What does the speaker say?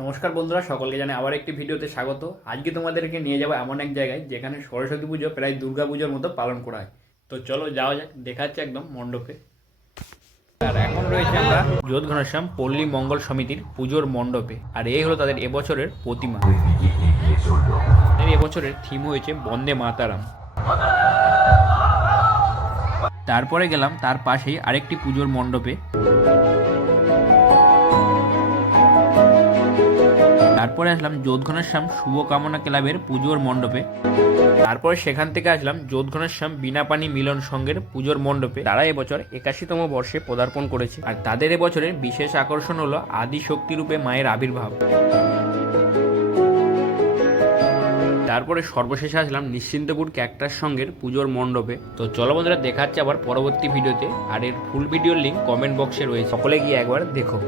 নমস্কার বন্ধুরা, সকলকে জানাই আবার একটি ভিডিওতে স্বাগত। আজকে তোমাদেরকে নিয়ে যাবো এমন এক জায়গায় যেখানে সরস্বতী পুজো প্রায় দুর্গা পুজোর মতো পালন করা হয়। তো চলো যাওয়া যাক, দেখাচ্ছে একদম মণ্ডপে। আর এখন রয়েছে আমরা যোধ ঘনশ্যাম পল্লী মঙ্গল সমিতির পুজোর মণ্ডপে, আর এই হলো তাদের এবছরের প্রতিমা। এবছরের থিম হয়েছে বন্দে মাতারাম। তারপরে গেলাম তার পাশেই আরেকটি পুজোর মণ্ডপে। তারপরে আসলাম যোধ ঘনশ্যাম শুভকামনা ক্লাবের পুজোর মণ্ডপে। তারপরে সেখান থেকে আসলাম যোধ ঘনশ্যাম বিনাপানি মিলন সংঘের পুজোর মণ্ডপে। তারা এবছর 81তম বর্ষে পদার্পণ করেছে, আর তাদের এবছরের বিশেষ আকর্ষণ হলো আদি শক্তি রূপে মায়ের আবির্ভাব। তারপরে সর্বশেষে আসলাম নিশ্চিন্তপুর ক্যাকটাস সংঘের পুজোর মণ্ডপে। তো চলো বন্ধুরা, দেখাচ্ছে আবার পরবর্তী ভিডিওতে, আর এর ফুল ভিডিওর লিঙ্ক কমেন্ট বক্সে রয়েছে, সকলে গিয়ে একবার দেখো।